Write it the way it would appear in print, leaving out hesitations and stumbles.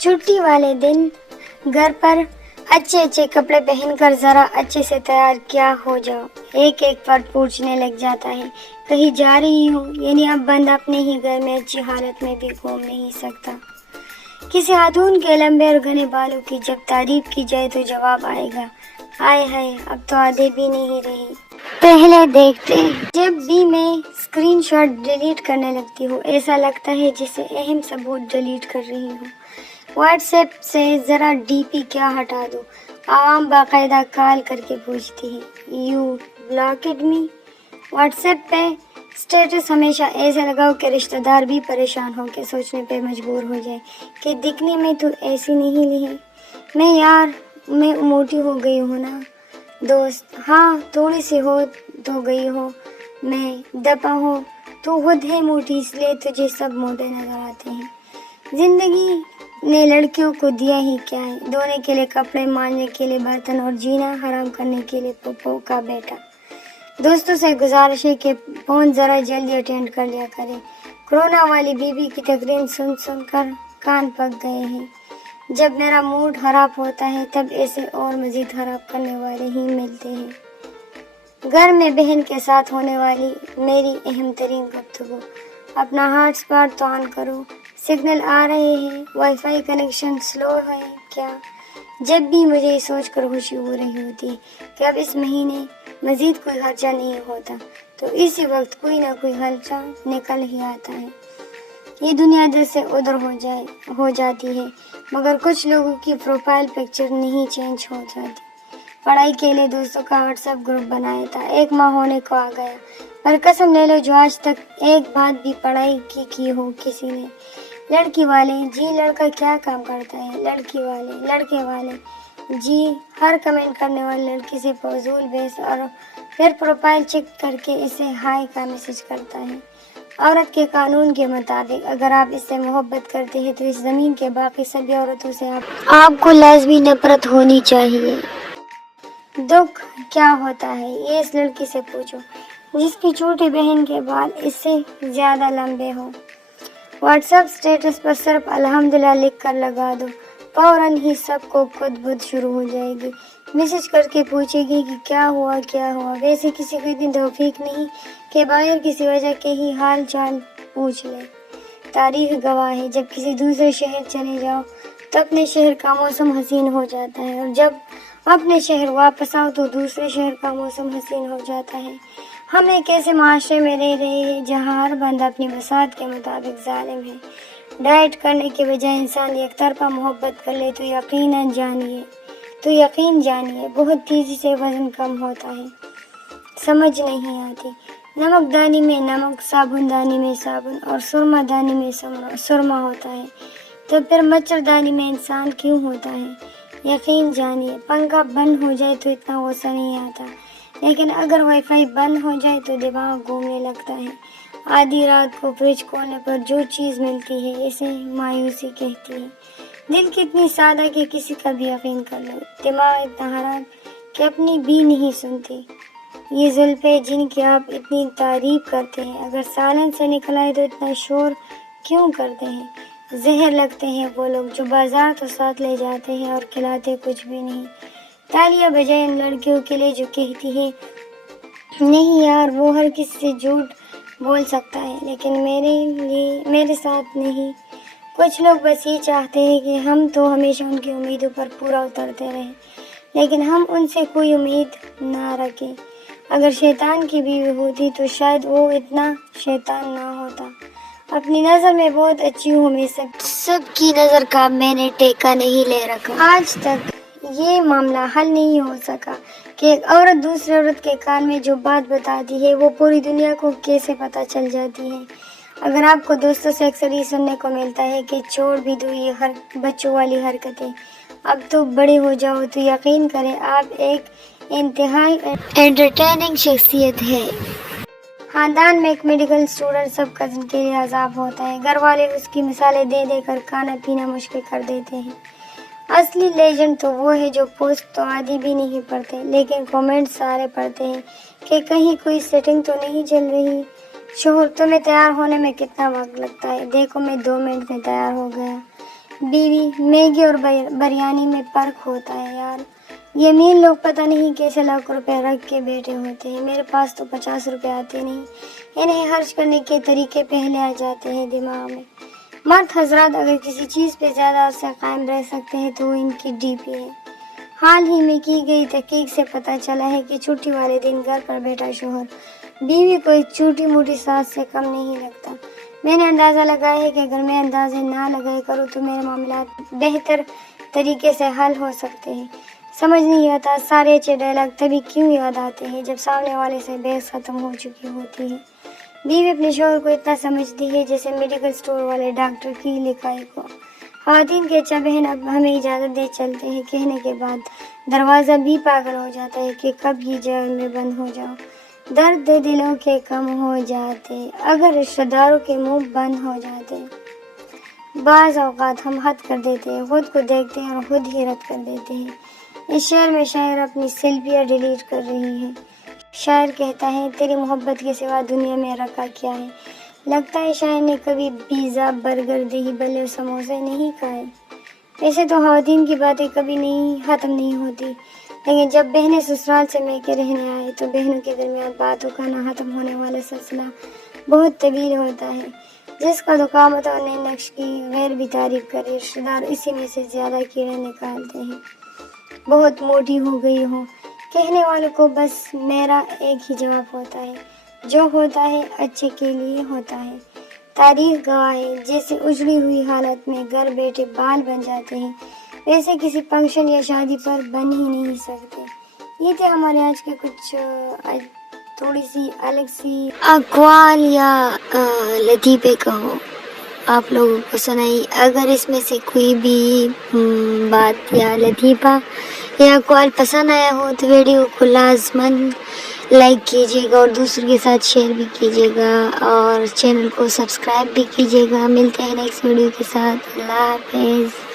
چھٹی والے دن گھر پر اچھے اچھے کپڑے پہن کر ذرا اچھے سے تیار کیا ہو جاؤ، ایک ایک فرد پوچھنے لگ جاتا ہے کہیں جا رہی ہوں، یعنی اب بند اپنے ہی گھر میں اچھی حالت میں بھی گھوم نہیں سکتا۔ کسی خاتون کے لمبے اور گھنے بالوں کی جب تعریف کی جائے تو جواب آئے گا، ہائے ہائے اب تو آدھے بھی نہیں رہی۔ پہلے دیکھتے جب بھی میں اسکرین شاٹ ڈیلیٹ کرنے لگتی ہوں ایسا لگتا ہے جسے اہم ثبوت ڈیلیٹ کر رہی ہوں۔ واٹس ایپ سے ذرا ڈی پی کیا ہٹا دو، عوام باقاعدہ کال کر کے پوچھتی ہے you blocked me. What's app پہ اسٹیٹس ہمیشہ ایسے لگاؤ کہ رشتہ دار بھی پریشان ہو کے سوچنے پہ مجبور ہو جائے کہ دکھنے میں تو ایسی نہیں رہی، میں موٹی ہو گئی ہوں نا دوست، ہاں تھوڑی سی ہو تو گئی ہو، میں دپا ہوں تو خود ہے موٹی اس لیے تجھے سب موٹے نظر آتے ہیں۔ زندگی نے لڑکیوں کو دیا ہی کیا ہے، دھونے کے لیے کپڑے، مانجنے کے لیے برتن اور جینا حرام کرنے کے لیے پپو کا بیٹا۔ دوستوں سے گزارش ہے کہ فون ذرا جلدی اٹینڈ کر لیا کرے، کورونا والی بی بی کی تقریر سن سن کر کان پک گئے ہیں۔ جب میرا موڈ خراب ہوتا ہے تب ایسے اور مزید خراب کرنے والے ہی ملتے ہیں۔ گھر میں بہن کے ساتھ ہونے والی میری اہم ترین گفتگو، اپنا ہاٹ اسپاٹ تو آن کرو، سگنل آ رہے ہیں، وائی فائی کنیکشن سلو ہے کیا؟ جب بھی مجھے یہ سوچ کر خوشی ہو رہی ہوتی ہے کہ اب اس مہینے مزید کوئی خرچہ نہیں ہوتا تو اسی وقت کوئی نہ کوئی خرچہ نکل ہی آتا ہے۔ یہ دنیا ادھر سے ادھر ہو جاتی ہے مگر کچھ لوگوں کی پروفائل پکچر نہیں چینج ہو جاتی۔ پڑھائی کے لیے دوستوں کا واٹس ایپ گروپ بنایا تھا، 1 ماہ ہونے کو آ گیا پر قسم لے لو جو آج تک ایک بات بھی پڑھائی کی ہو کسی نے۔ لڑکی والے جی لڑکا کیا کام کرتا ہے، لڑکے والے جی ہر کمنٹ کرنے والی لڑکی سے فضول بحث اور پھر پروفائل چیک کر کے اسے ہائی کا میسج کرتا ہے۔ عورت کے قانون کے مطابق اگر آپ اس سے محبت کرتے ہیں تو اس زمین کے باقی سبھی عورتوں سے آپ کو لازمی نفرت ہونی چاہیے۔ دکھ کیا ہوتا ہے یہ اس لڑکی سے پوچھو جس کی چھوٹی بہن کے بال اس سے زیادہ لمبے ہوں۔ واٹس ایپ اسٹیٹس پر صرف الحمدللہ لکھ کر لگا دو، فوراً ہی سب کو خود بدھ شروع ہو جائے گی، میسج کر کے پوچھے گی کہ کیا ہوا۔ ویسے کسی کو اتنی توفیق نہیں کہ بغیر کسی وجہ کے ہی حال چال پوچھ لے۔ تاریخ گواہ ہے جب کسی دوسرے شہر چلے جاؤ تو اپنے شہر کا موسم حسین ہو جاتا ہے اور جب اپنے شہر واپس آؤ تو دوسرے شہر کا موسم حسین ہو جاتا ہے۔ ہم ایک ایسے معاشرے میں رہ رہے ہیں جہاں ہر بندہ اپنی بساط کے مطابق ظالم ہے۔ ڈائٹ کرنے کے بجائے انسان ایک طرفہ محبت کر لے تو یقین جانیے بہت تیزی سے وزن کم ہوتا ہے۔ سمجھ نہیں آتی، نمک دانی میں نمک، صابن دانی میں صابن اور سرما دانی میں سرما ہوتا ہے تو پھر مچھر دانی میں انسان کیوں ہوتا ہے؟ یقین جانیے پنکھا بند ہو جائے تو اتنا غصہ نہیں آتا لیکن اگر وائی فائی بند ہو جائے تو دماغ گھومنے لگتا ہے۔ آدھی رات کو فریج کھولنے پر جو چیز ملتی ہے اسے مایوسی کہتی ہے۔ دل کتنی سادہ کہ کسی کا بھی یقین کر لو، دماغ اتنا حرام کہ اپنی بھی نہیں سنتی۔ یہ زلفیں جن کی آپ اتنی تعریف کرتے ہیں اگر سالن سے نکل آئے تو اتنا شور کیوں کرتے ہیں؟ زہر لگتے ہیں وہ لوگ جو بازار تو ساتھ لے جاتے ہیں اور کھلاتے کچھ بھی نہیں۔ تالیاں بجائے ان لڑکیوں کے لیے جو کہتی ہے نہیں یار وہ ہر کسی سے جھوٹ بول سکتا ہے لیکن میرے ساتھ نہیں۔ کچھ لوگ بس یہ چاہتے ہیں کہ ہم تو ہمیشہ ان کی امیدوں پر پورا اترتے رہیں لیکن ہم ان سے کوئی امید نہ رکھیں۔ اگر شیطان کی بیوی ہوتی تو شاید وہ اتنا شیطان نہ ہوتا۔ اپنی نظر میں بہت اچھی ہوں، میں سب کی نظر کا میں نے ٹیکا نہیں لے رکھا۔ آج تک یہ معاملہ حل نہیں ہو سکا کہ ایک عورت دوسری عورت کے کان میں جو بات بتاتی ہے وہ پوری دنیا کو کیسے پتہ چل جاتی ہے۔ اگر آپ کو دوستوں سے اکثر یہ سننے کو ملتا ہے کہ چھوڑ بھی دو یہ بچوں والی حرکتیں، اب تو بڑے ہو جاؤ، تو یقین کریں آپ ایک انتہائی انٹرٹیننگ شخصیت ہے۔ خاندان میں ایک میڈیکل اسٹوڈنٹ سب کزن کے لیے عذاب ہوتا ہے، گھر والے اس کی مثالیں دے دے کر کھانا پینا مشکل کر دیتے ہیں۔ اصلی لیجنڈ تو وہ ہے جو پوسٹ تو آدھی بھی نہیں پڑھتے لیکن کومنٹ سارے پڑھتے ہیں کہ کہیں کوئی سیٹنگ تو نہیں چل رہی۔ شوہر تمہیں تیار ہونے میں کتنا وقت لگتا ہے؟ دیکھو میں 2 منٹ میں تیار ہو گیا۔ بیوی میگی اور بریانی میں فرق ہوتا ہے یار. یہ امیر لوگ پتہ نہیں کیسے لاکھ روپے رکھ کے بیٹھے ہوتے ہیں. میرے پاس تو 50 روپے آتے نہیں. انہیں خرچ کرنے کے طریقے پہلے آ جاتے ہیں دماغ میں. مرد حضرات اگر کسی چیز پہ زیادہ عرصہ قائم رہ سکتے ہیں تو وہ ان کی ڈی پی ہے. حال ہی میں کی گئی تحقیق سے پتہ چلا ہے کہ چھٹی والے دن گھر پر بیٹھا شوہر بیوی کو ایک چھوٹی موٹی سانس سے کم نہیں لگتا. میں نے اندازہ لگایا ہے کہ اگر میں اندازے نہ لگائے کروں تو میرے معاملات بہتر طریقے سے حل ہو سکتے ہیں. سمجھ نہیں آتا سارے اچھے ڈائلاگ تبھی کیوں یاد آتے ہیں جب سامنے والے سے بحث ختم ہو چکی ہوتی ہے. بیوی اپنے شوہر کو اتنا سمجھتی ہے جیسے میڈیکل سٹور والے ڈاکٹر کی لکھائی کو. خواتین کے اچھا بہن اب ہمیں اجازت دے چلتے ہیں کہنے کے بعد دروازہ بھی پاگل ہو جاتا ہے کہ کب یہ جیل میں بند ہو جاؤ. درد دلوں کے کم ہو جاتے اگر رشتہ داروں کے منہ بند ہو جاتے. بعض اوقات ہم حد کر دیتے ہیں, خود کو دیکھتے ہیں اور خود ہی رد کر دیتے ہیں. اس شعر میں شاعر اپنی سیلفیاں ڈیلیٹ کر رہی ہے. شاعر کہتا ہے تیری محبت کے سوا دنیا میں رکھا کیا ہے. لگتا ہے شاعر نے کبھی پیزا برگر دہی بلے اور سموسے نہیں کھائے. ویسے تو خواتین کی باتیں کبھی ختم نہیں ہوتی, لیکن جب بہنیں سسرال سے میکے رہنے آئے تو بہنوں کے درمیان باتوں کا نہ ختم ہونے والا سلسلہ بہت طویل ہوتا ہے. جس کا دکامتوں نے نقش کی غیر بھی تعریف کرے رشتہ دار اسی میں سے زیادہ کیڑے نکالتے ہیں. بہت موٹی ہو گئی ہو کہنے والوں کو بس میرا ایک ہی جواب ہوتا ہے, جو ہوتا ہے اچھے کے لیے ہوتا ہے. تاریخ گواہ ہے جیسے اجڑی ہوئی حالت میں گھر بیٹھے بال بن جاتے ہیں ویسے کسی فنکشن یا شادی پر بن ہی نہیں سکتے. یہ تھے ہمارے آج کے کچھ تھوڑی سی الگ سی اقوال یا لطیفے کہو آپ لوگوں کو سنائی. اگر اس میں سے کوئی بھی بات یا لطیفہ یا اقوال پسند آیا ہو تو ویڈیو کو لازماً لائک کیجیے گا اور دوسروں کے ساتھ شیئر بھی کیجیے گا اور چینل کو سبسکرائب بھی کیجیے گا. ملتے ہیں نیکسٹ ویڈیو کے ساتھ. اللہ حافظ.